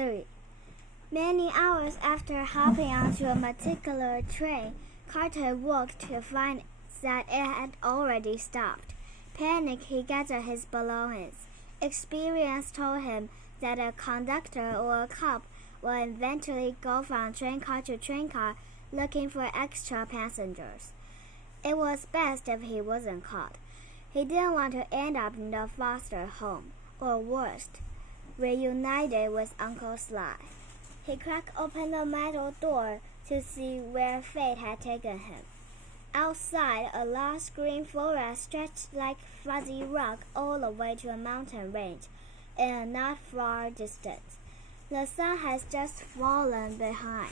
3. Many hours after hopping onto a particular train, Carter woke to find that it had already stopped. Panicked, he gathered his belongings. Experience told him that a conductor or a cop will eventually go from train car to train car looking for extra passengers. It was best if he wasn't caught. He didn't want to end up in the foster home, or worse, reunited with Uncle Sly. He cracked open the metal door to see where fate had taken him. Outside, a lush green forest stretched like fuzzy rock all the way to a mountain range in a not far distance. The sun has just fallen behind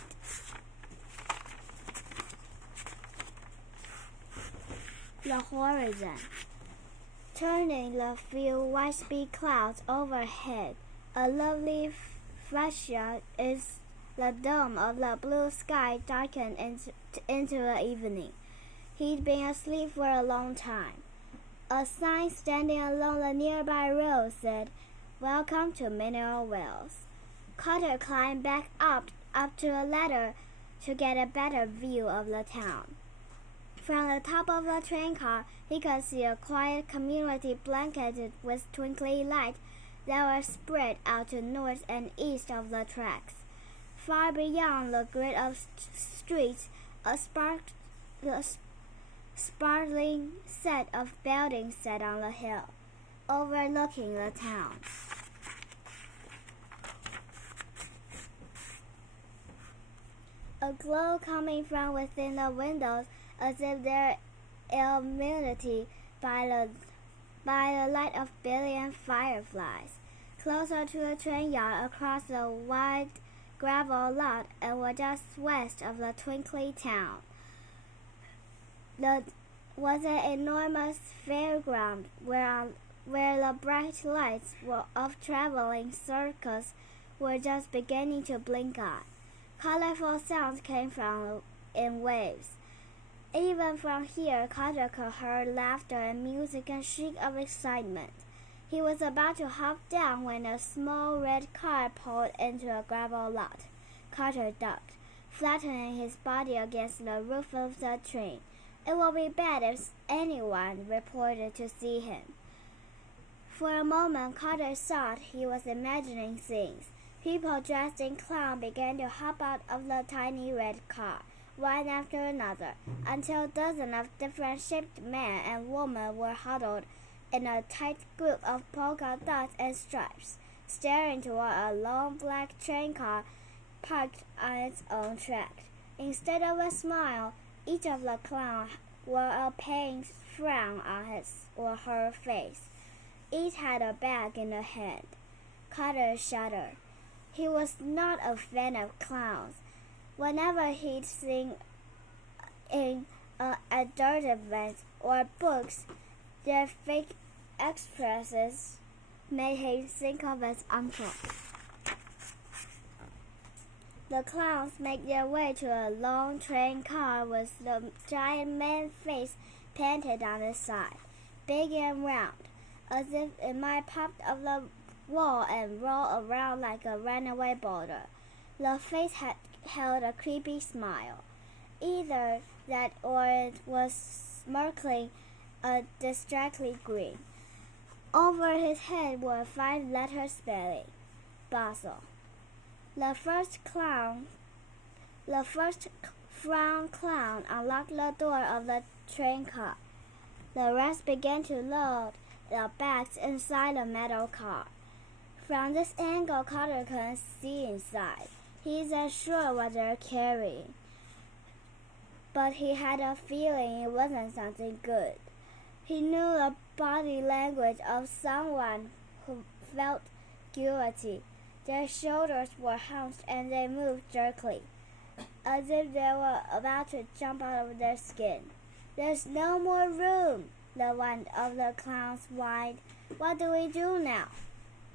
the horizon, turning the few white-speed clouds overhead. A lovely fuchsia is the dome of the blue sky darkened into the evening. He'd been asleep for a long time. A sign standing along the nearby road said, "Welcome to Mineral Wells." Carter climbed back up to a ladder to get a better view of the town. From the top of the train car, he could see a quiet community blanketed with twinkling lights that were spread out to north and east of the tracks. Far beyond the grid of streets, a sparkling set of buildings sat on the hill, overlooking the town. A glow coming from within the windows, as if they're illuminated by the light of billion fireflies. Closer to the train yard, across the wide gravel lot, and were just west of the twinkling town, was an enormous fairground where the bright lights of traveling circus were just beginning to blink on. Colorful sounds came from in waves. Even from here, Carter could hear laughter and music and shriek of excitement. He was about to hop down when a small red car pulled into a gravel lot. Carter ducked, flattening his body against the roof of the train. It would be bad if anyone reported to see him. For a moment, Carter thought he was imagining things. People dressed in clown began to hop out of the tiny red car, one after another, until dozens of different-shaped men and women were huddled in a tight group of polka dots and stripes, staring toward a long black train car parked on its own track. Instead of a smile, each of the clowns wore a pained frown on his or her face. Each had a bag in the hand. Carter shuddered. He was not a fan of clowns. Whenever he'd seen in advertisements or books, their fake expresses made him think of his uncle. The clowns make their way to a long train car with the giant man face painted on the side, big and round, as if it might pop off the wall and roll around like a runaway boulder. The face had held a creepy smile. Either that or it was smirking a distracted grin. Over his head were 5-letter spelling, Basel. The first frown clown unlocked the door of the train car. The rest began to load the bags inside the metal car. From this angle, Carter couldn't see inside. He isn't sure what they're carrying, but he had a feeling it wasn't something good. He knew the body language of someone who felt guilty. Their shoulders were hunched and they moved jerkily, as if they were about to jump out of their skin. "There's no more room," the one of the clowns whined. "What do we do now?"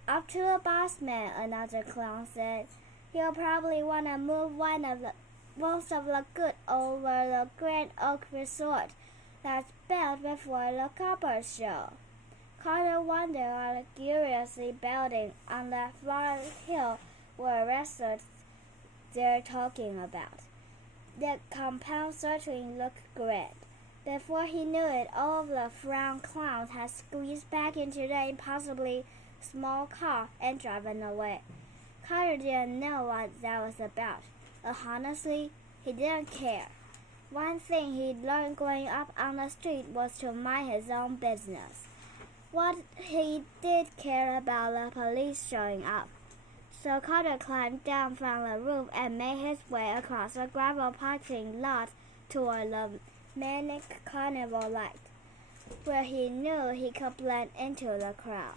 "Up to the boss man," another clown said. "He'll probably want to move most of the goods over the Grand Oak Resort that's built before the coppers show." Carter wondered what a curiously building on that far hill were arrested they're talking about. The compound certainly looked great. Before he knew it, all of the frown clowns had squeezed back into the impossibly small car and driven away. Carter didn't know what that was about. Honestly, he didn't care. One thing he'd learned growing up on the street was to mind his own business. What he did care about the police showing up. So Carter climbed down from the roof and made his way across the gravel parking lot toward the Manic Carnival light, where he knew he could blend into the crowd.